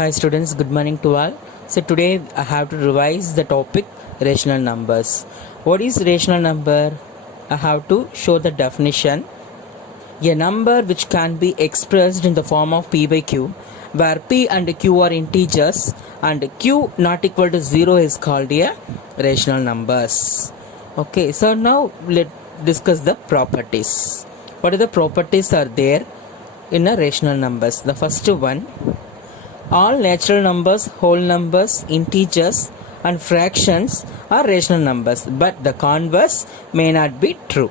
Hi students, good morning to all. So today I have to revise the topic rational numbers. What is rational number? I have to show the definition. A number which can be expressed in the form of p by q, where p and q are integers and q not equal to 0 is called a rational numbers. Okay, so now let's discuss the properties. What are the properties are there in a rational numbers? The first one, all natural numbers, whole numbers, integers and fractions are rational numbers, but the converse may not be true.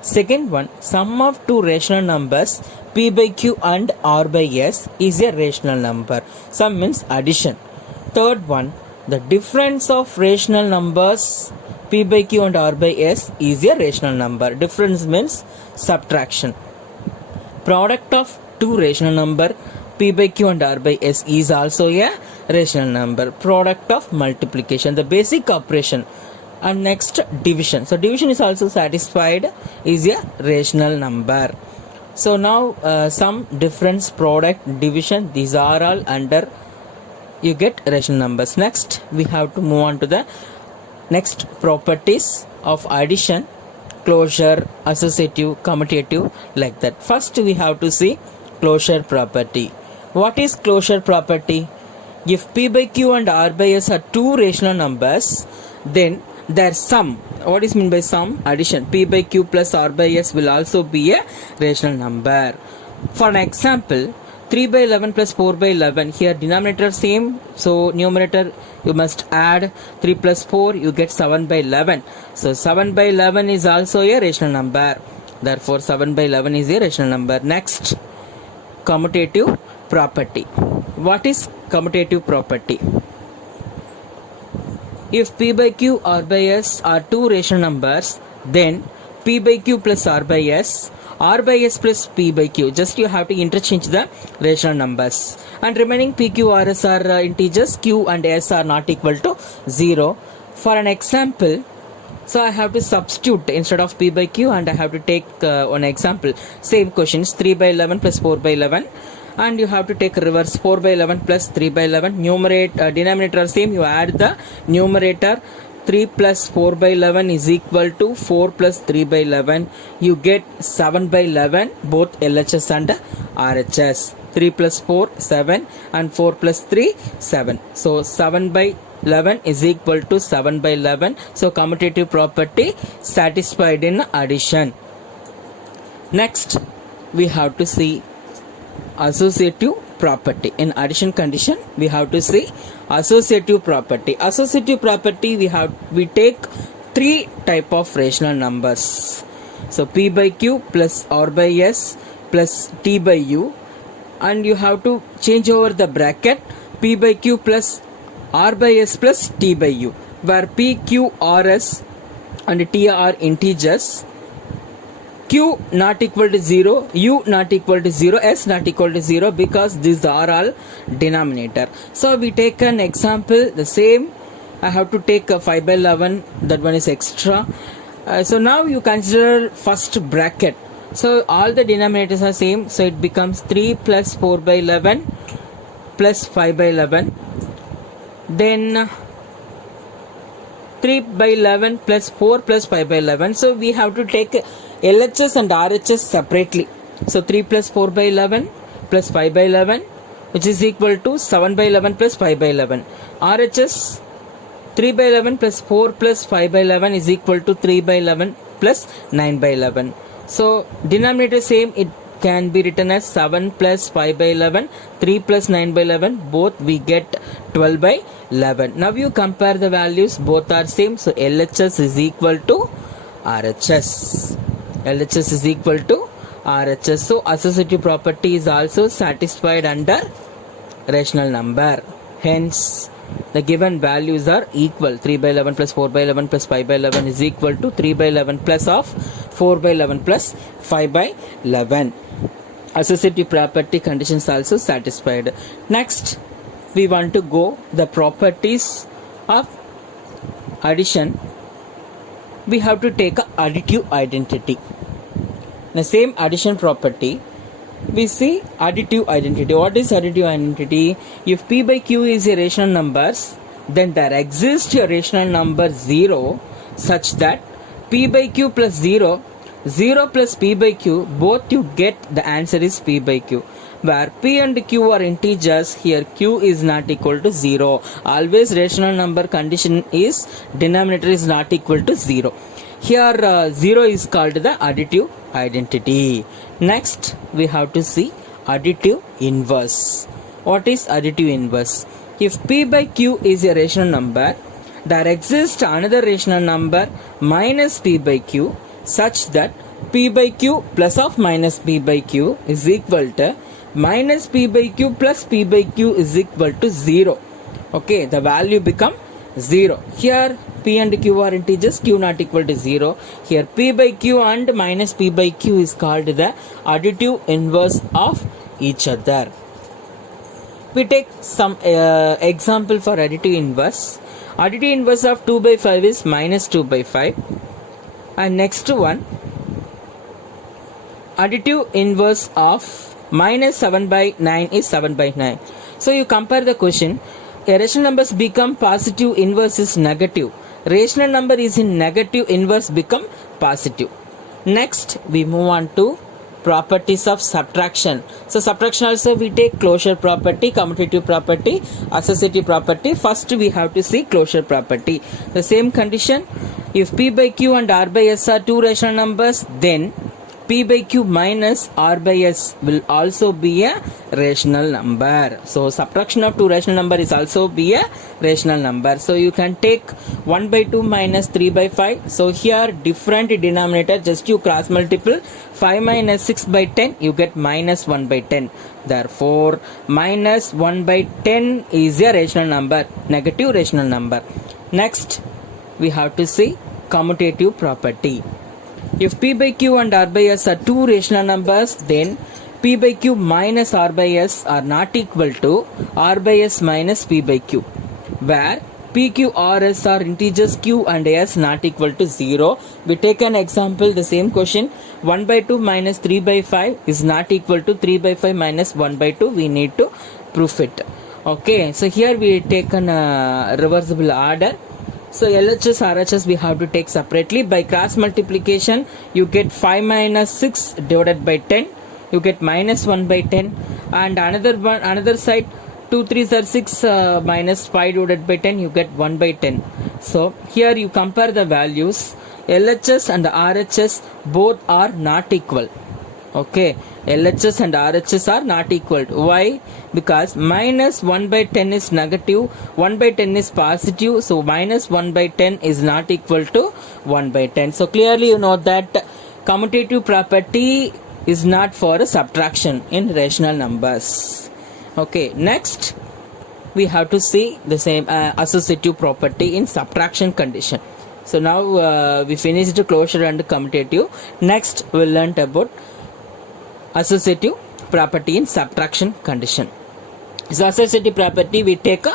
Second one, sum of two rational numbers p by q and r by s is a rational number. Sum means addition. Third one, the difference of rational numbers p by q and r by s is a rational number. Difference means subtraction. Product of two rational number p by q and r by s is also a rational number. Product of multiplication, the basic operation. And next, division. So division is also satisfied, is a rational number. So now sum, difference, product, division, these are all under you get rational numbers. Next we have to move on to the next properties of addition, closure, associative, commutative, like that. First we have to see closure property. What is closure property? If p by q and r by s are two rational numbers, then their sum, what is meant by sum? Addition. P by q plus r by s will also be a rational number. For an example, 3 by 11 plus 4 by 11, here denominator same, so numerator you must add 3 plus 4, you get 7 by 11. So 7 by 11 is also a rational number. Therefore 7 by 11 is a rational number. Next, commutative property. What is commutative property? If p by q, r by s are two rational numbers, then p by q plus r by s, r by s plus p by q, just you have to interchange the rational numbers, and remaining p, q, r, s are integers, q and s are not equal to 0. For an example, so I have to substitute instead of p by q, and I have to take one example. Same questions, 3 by 11 plus 4 by 11, and you have to take reverse, 4 by 11 plus 3 by 11. Denominator are same, you add the numerator. 3 plus 4 by 11 is equal to 4 plus 3 by 11. You get 7 by 11, both LHS and RHS. 3 plus 4, 7, and 4 plus 3, 7. So 7 by 11 is equal to 7 by 11. So commutative property satisfied in addition. Next, we have to see associative property. In addition condition, we have to see associative property. Associative property, we take three type of rational numbers. So p by q plus r by s plus t by u, and you have to change over the bracket, p by q plus r by s plus t by u, where p, q, r, s and t are integers. Q not equal to 0, U not equal to 0, S not equal to 0, because these are all denominator. So we take an example, the same, I have to take a 5 by 11, that one is extra. So now you consider first bracket. So all the denominators are same, so it becomes 3 plus 4 by 11 plus 5 by 11. Then 3 by 11 plus 4 plus 5 by 11. So we have to take LHS and RHS separately. So 3 plus 4 by 11 plus 5 by 11, which is equal to 7 by 11 plus 5 by 11. RHS 3 by 11 plus 4 plus 5 by 11 is equal to 3 by 11 plus 9 by 11. So denominator same, it can be written as 7 plus 5 by 11, 3 plus 9 by 11, both we get 12 by 11. Now you compare the values, both are same, so LHS is equal to RHS. LHS is equal to RHS. So associative property is also satisfied under rational number. Hence the given values are equal. 3 by 11 plus 4 by 11 plus 5 by 11 is equal to 3 by 11 plus of 4 by 11 plus 5 by 11. Associative property conditions also satisfied. Next, we want to go the properties of addition. We have to take a additive identity. The same addition property, we see additive identity. What is additive identity? If p by q is a rational numbers, then there exists a rational number 0 such that p by q plus 0, 0 plus p by q, both you get the answer is p by q. Where p and q are integers, here q is not equal to 0. Always rational number condition is denominator is not equal to 0. Here 0 is called the additive identity. Next we have to see additive inverse. What is additive inverse? If p by q is a rational number, there exists another rational number minus p by q such that p by q plus of minus p by q is equal to minus p by q plus p by q is equal to 0. Okay, the value become 0. Here p and q are integers, q not equal to 0. Here p by q and minus p by q is called the additive inverse of each other. We take some example for additive inverse. Additive inverse of 2 by 5 is minus 2 by 5. And next one, additive inverse of minus 7 by 9 is 7 by 9. So you compare the question. Rational numbers become positive, inverse is negative. Rational number is in negative, inverse become positive. Next we move on to properties of subtraction. So subtraction also we take closure property, commutative property, associative property. First we have to see closure property. The same condition, if p by q and r by s are two rational numbers, then p by q minus r by s will also be a rational number. So subtraction of two rational number is also be a rational number. So you can take 1 by 2 minus 3 by 5. So here different denominator, just you cross multiple. 5 minus 6 by 10, you get minus 1 by 10. Therefore minus 1 by 10 is a rational number, negative rational number. Next we have to see commutative property. If p by q and r by s are two rational numbers, then p by q minus r by s are not equal to r by s minus p by q, where p, q, r, s are integers q and s not equal to 0. We take an example, the same question. 1 by 2 minus 3 by 5 is not equal to 3 by 5 minus 1 by 2. We need to prove it. Okay, so here we take an reversible order. So LHS, RHS we have to take separately. By cross multiplication you get 5 minus 6 divided by 10, you get minus 1 by 10, and another side 2 3s are 6 minus 5 divided by 10, you get 1 by 10. So here you compare the values. LHS and RHS both are not equal. Okay, LHS and RHS are not equal. Why? Because minus 1 by 10 is negative, 1 by 10 is positive, so minus 1 by 10 is not equal to 1 by 10. So clearly you know that commutative property is not for a subtraction in rational numbers. Okay, next we have to see the same associative property in subtraction condition. So now we finished closure and commutative. Next we will learn about associative property in subtraction condition. So associative property, we take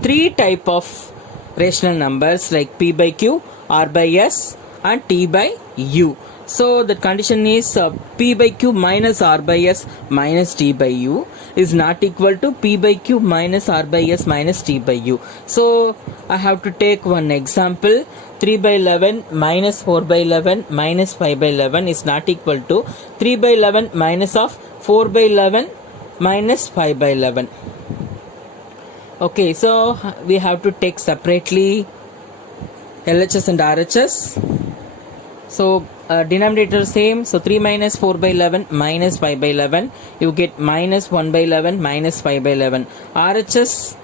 three type of rational numbers like p by q, r by s and t by u. So the condition is p by q minus r by s minus t by u is not equal to p by q minus r by s minus t by u. So I have to take one example. 3 by 11 minus 4 by 11 minus 5 by 11 is not equal to 3 by 11 minus of 4 by 11 minus 5 by 11. Okay, so we have to take separately LHS and RHS. So denominator same, so 3 minus 4 by 11 minus 5 by 11, you get minus 1 by 11 minus 5 by 11. RHS,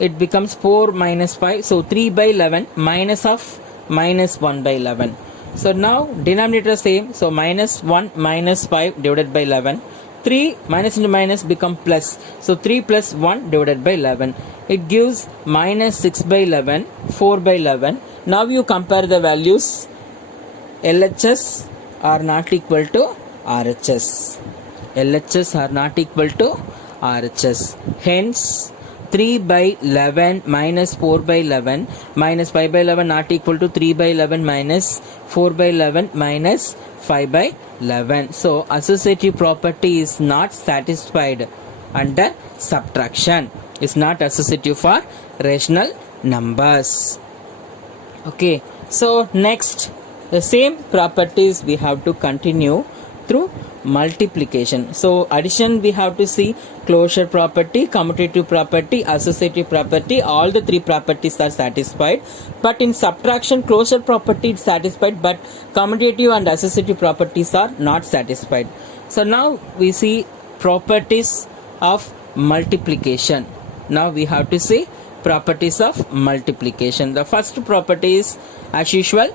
it becomes 4 minus 5, so 3 by 11 minus of minus 1 by 11. So now denominator same, so minus 1 minus 5 divided by 11. 3 minus into minus become plus, so 3 plus 1 divided by 11. It gives minus 6 by 11, 4 by 11. Now you compare the values. LHS are not equal to RHS. LHS are not equal to RHS. Hence 3 by 11 minus 4 by 11 minus 5 by 11 not equal to 3 by 11 minus 4 by 11 minus 5 by 11. So associative property is not satisfied under subtraction. It's not associative for rational numbers. Okay, so next the same properties we have to continue through multiplication. So addition we have to see closure property, commutative property, associative property, all the three properties are satisfied. But in subtraction, closure property is satisfied, but commutative and associative properties are not satisfied. So now we see properties of multiplication. Now we have to see properties of multiplication. The first property is, as usual,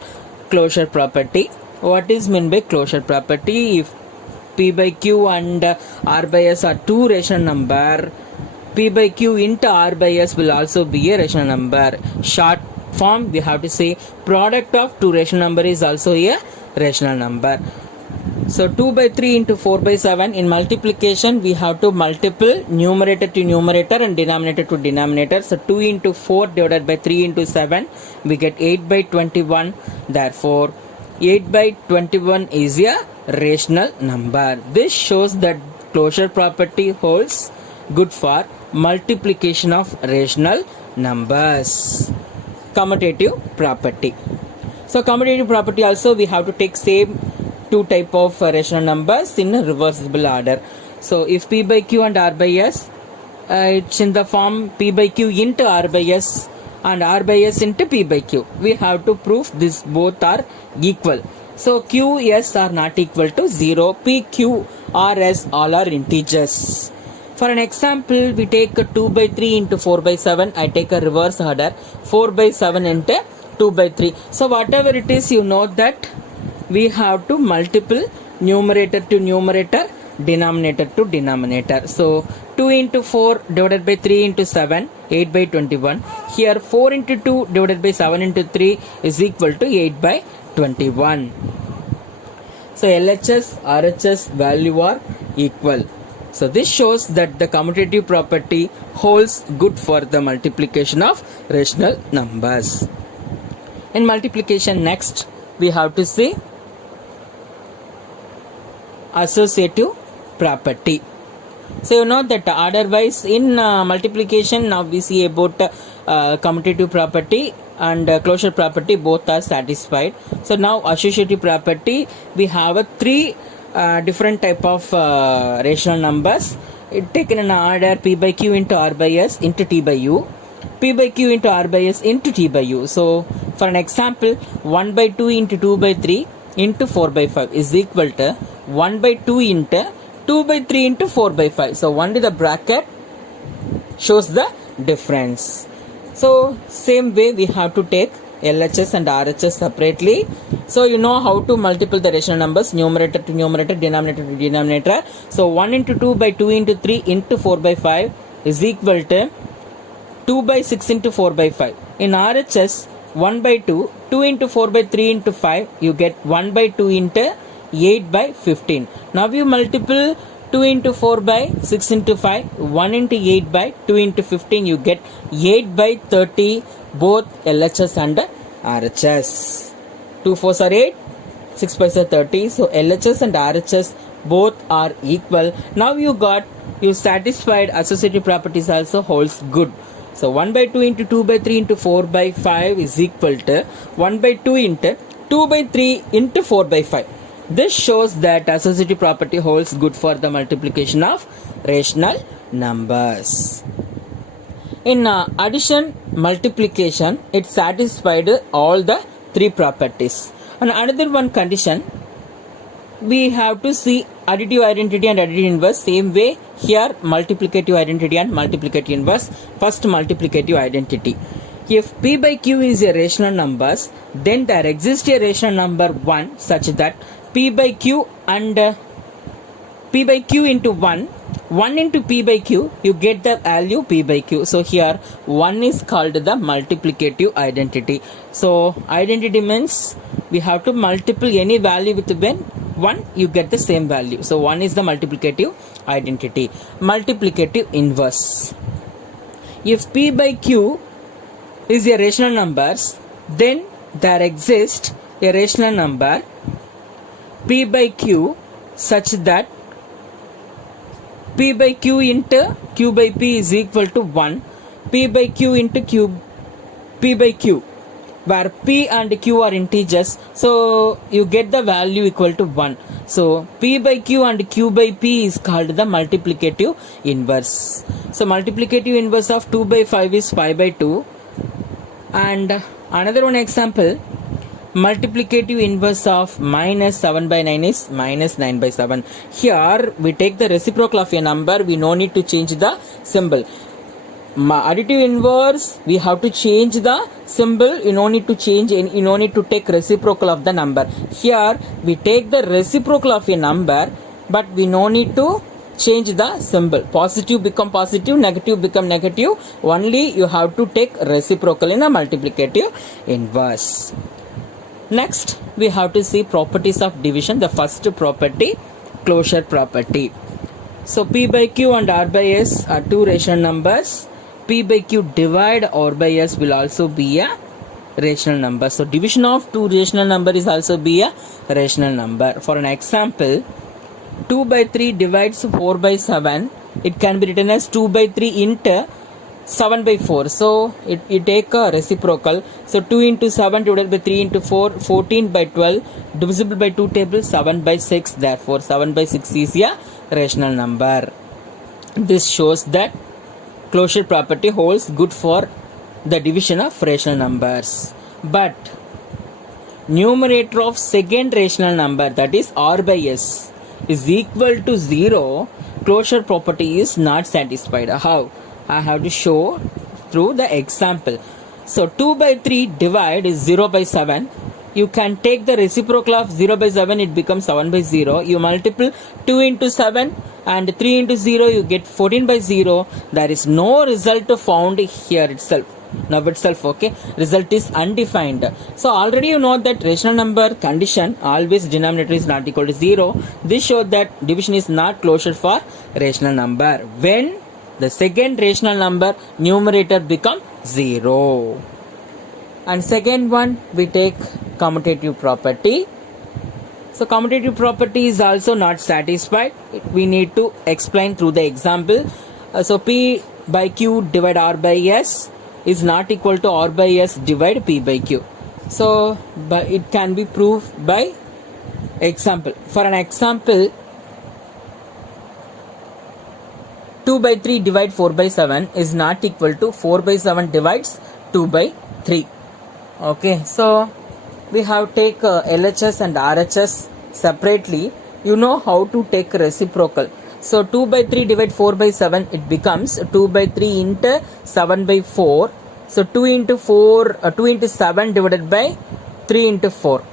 closure property. What is meant by closure property? If P by Q and R by S are two rational number, P by Q into R by S will also be a rational number. Short form we have to say product of two rational number is also a rational number. So 2 by 3 into 4 by 7 in multiplication we have to multiple numerator to numerator and denominator to denominator. So 2 into 4 divided by 3 into 7 we get 8 by 21. Therefore 8 by 21 is a rational number. This shows that closure property holds good for multiplication of rational numbers. Commutative property. So commutative property also we have to take same two type of rational numbers in a reversible order. So if P by Q and R by S, it's in the form P by Q into R by S and R by S into P by Q. We have to prove this both are equal. So Q, S are not equal to 0. P, Q, R, S all are integers. For an example, we take a 2 by 3 into 4 by 7. I take a reverse order. 4 by 7 into 2 by 3. So whatever it is, you know that we have to multiple numerator to numerator, denominator to denominator. So 2 into 4 divided by 3 into 7, 8 by 21. Here 4 into 2 divided by 7 into 3 is equal to 8 by 21. So LHS, RHS value are equal. So this shows that the commutative property holds good for the multiplication of rational numbers. In multiplication next we have to see associative property. So you know that otherwise in multiplication now we see about commutative property and closure property both are satisfied. So now associative property we have a three different type of rational numbers. It taken in order P by Q into R by S into T by U, P by Q into R by S into T by U. So for an example 1 by 2 into 2 by 3 into 4 by 5 is equal to 1 by 2 into 2 by 3 into 4 by 5. So only the bracket shows the difference. So same way we have to take LHS and RHS separately. So you know how to multiply the rational numbers, numerator to numerator, denominator to denominator. So 1 into 2 by 2 into 3 into 4 by 5 is equal to 2 by 6 into 4 by 5. In RHS 1 by 2, 2 into 4 by 3 into 5, you get 1 by 2 into 8 by 15. Now you multiple 2 into 4 by 6 into 5, 1 into 8 by 2 into 15, you get 8 by 30, both LHS and RHS. 2 4s are 8, 6 5s are 30. So LHS and RHS both are equal. Now you satisfied associative properties also holds good. So 1 by 2 into 2 by 3 into 4 by 5 is equal to 1 by 2 into 2 by 3 into 4 by 5. This shows that associative property holds good for the multiplication of rational numbers. In addition, multiplication, it satisfied all the three properties. And another one condition, we have to see additive identity and additive inverse. Same way here multiplicative identity and multiplicative inverse. First multiplicative identity. If P by Q is a rational numbers, then there exists a rational number 1 such that P by Q and P by Q into 1 into P by Q, you get the value P by Q. So here 1 is called the multiplicative identity. So identity means we have to multiply any value with when 1, you get the same value. So 1 is the multiplicative identity. Multiplicative inverse. if P by Q is a rational numbers, then there exists a rational number P by Q such that P by Q into Q by P is equal to 1. P by Q into P by Q, where P and Q are integers, so you get the value equal to 1. So P by Q and Q by P is called the multiplicative inverse. So multiplicative inverse of 2 by 5 is 5 by 2. And another one example, multiplicative inverse of minus 7 by 9 is minus 9 by 7. Here we take the reciprocal of a number, we no need to change the symbol. Additive inverse, we have to change the symbol, you no need to change, you no need to take reciprocal of the number. Here we take the reciprocal of a number, but we no need to change the symbol. Positive become positive, negative become negative, only you have to take reciprocal in a multiplicative inverse. Next we have to see properties of division. The first property, closure property. So P by Q and R by S are two rational numbers. P by Q divide R by S will also be a rational number. So division of two rational number is also be a rational number. For an example, 2 by 3 divides 4 by 7. It can be written as 2 by 3 into 7 by 4. So it take a reciprocal. So 2 into 7 divided by 3 into 4, 14 by 12, divisible by 2 tables, 7 by 6. Therefore 7 by 6 is a rational number. This shows that closure property holds good for the division of rational numbers. But numerator of second rational number, that is R by S, is equal to 0, closure property is not satisfied. How? I have to show through the example. So 2 by 3 divide is 0 by 7. You can take the reciprocal of 0 by 7, it becomes 7 by 0. You multiply 2 into 7 and 3 into 0, you get 14 by 0. There is no result found here itself. Now itself, okay, result is undefined. So already you know that rational number condition, always denominator is not equal to 0. This shows that division is not closure for rational number when the second rational number numerator become 0. And second one, we take commutative property. So commutative property is also not satisfied. We need to explain through the example. So P by Q divide R by S is not equal to R by S divide P by Q. So but it can be proved by example. For an example, 2 by 3 divide 4 by 7 is not equal to 4 by 7 divides 2 by 3. Okay, so we have take LHS and RHS separately. You know how to take reciprocal. So 2 by 3 divide 4 by 7, it becomes 2 by 3 into 7 by 4. So 2 into 7 divided by 3 into 4.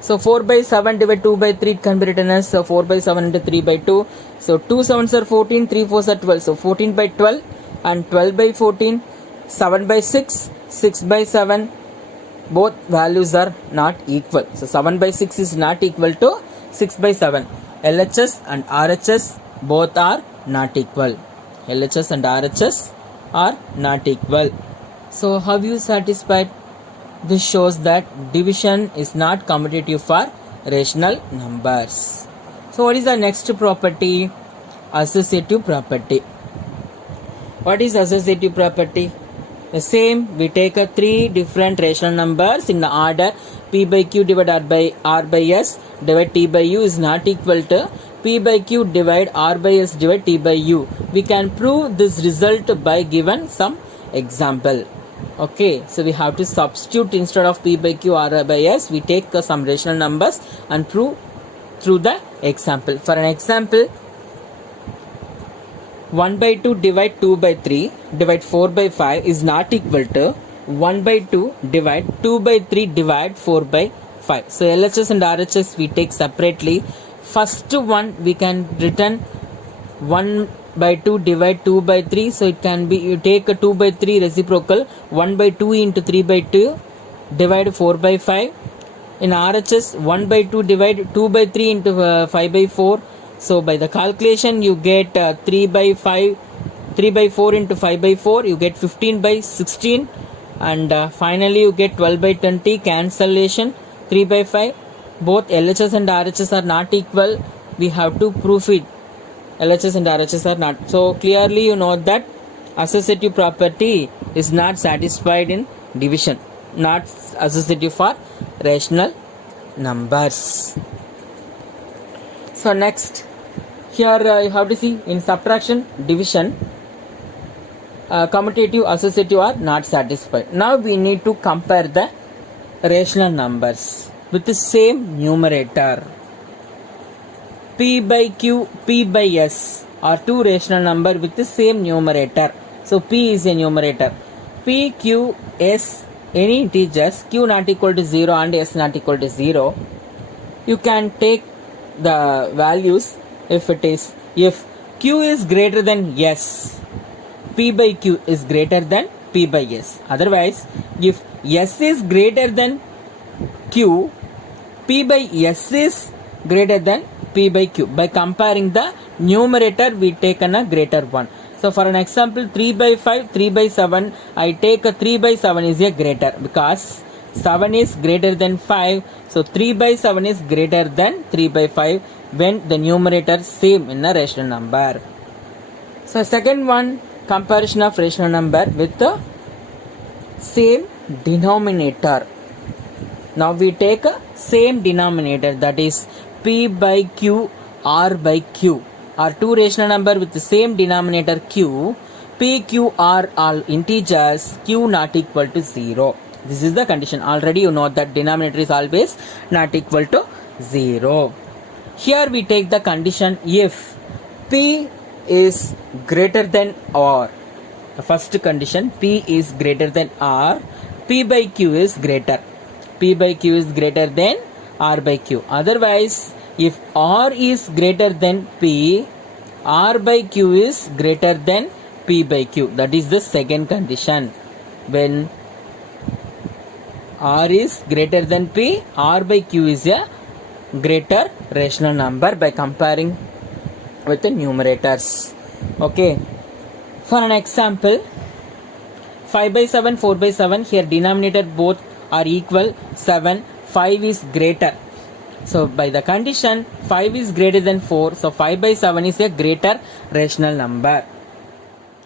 So 4 by 7 divided 2 by 3, it can be written as 4 by 7 into 3 by 2. So 2 7s are 14, 3 4s are 12. So 14 by 12 and 12 by 14, 7 by 6, 6 by 7. Both values are not equal. So 7 by 6 is not equal to 6 by 7. LHS and RHS both are not equal. LHS and RHS are not equal. So how you satisfied? This shows that division is not commutative for rational numbers. So what is the next property? Associative property. What is associative property? The same, we take a 3 different rational numbers in the order P by Q divide R by S divide T by U is not equal to P by Q divide R by S divide T by U. We can prove this result by given some example. Okay, so we have to substitute instead of P by Q R by S, we take some rational numbers and prove through the example. For an example, 1 by 2 divide 2 by 3 divide 4 by 5 is not equal to 1 by 2 divide 2 by 3 divide 4 by 5. So LHS and RHS we take separately. First one we can written 1 by 2 divide 2 by 3. So it can be, you take a 2 by 3 reciprocal, 1 by 2 into 3 by 2 divide 4 by 5. In RHS 1 by 2 divide 2 by 3 into 5 by 4. So by the calculation you get 3 by 5 3 by 4 into 5 by 4, you get 15 by 16, and finally you get 12 by 20. Cancellation, 3 by 5. Both LHS and RHS are not equal. We have to prove it. LHS and RHS are not. So clearly you know that associative property is not satisfied in division, not associative for rational numbers. So next, here you have to see in subtraction, division, commutative, associative are not satisfied. Now we need to compare the rational numbers with the same numerator. P by Q, P by S are two rational numbers with the same numerator. So P is a numerator. P, Q, S, any integers, Q not equal to 0 and S not equal to 0. You can take the values if Q is greater than S, P by Q is greater than P by S. Otherwise, if S is greater than Q, P by S is greater than P by Q. By comparing the numerator, we take a greater one. So for an example, 3 by 5, 3 by 7, I take a 3 by 7 is a greater because 7 is greater than 5. So 3 by 7 is greater than 3 by 5 when the numerator same in a rational number. So second one, comparison of rational number with the same denominator. Now we take a same denominator, that is P by Q, R by Q are two rational number with the same denominator Q. P, Q, R are integers, Q not equal to 0. This is the condition. Already you know that denominator is always not equal to 0. Here we take the condition if P is greater than R. The first condition, P is greater than R, P by Q is greater. P by Q is greater than R by Q. Otherwise, if R is greater than P, R by Q is greater than P by Q. That is the second condition. When R is greater than P, R by Q is a greater rational number by comparing with the numerators. Okay. For an example, 5 by 7, 4 by 7, here denominator both are equal, 7, 5 is greater. So by the condition 5 is greater than 4, so 5 by 7 is a greater rational number.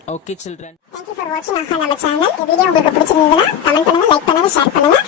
Okay children. Thank you for watching our channel. This video உங்களுக்கு பிடிச்சிருந்ததுனா comment பண்ணுங்க, like பண்ணுங்க, share பண்ணுங்க.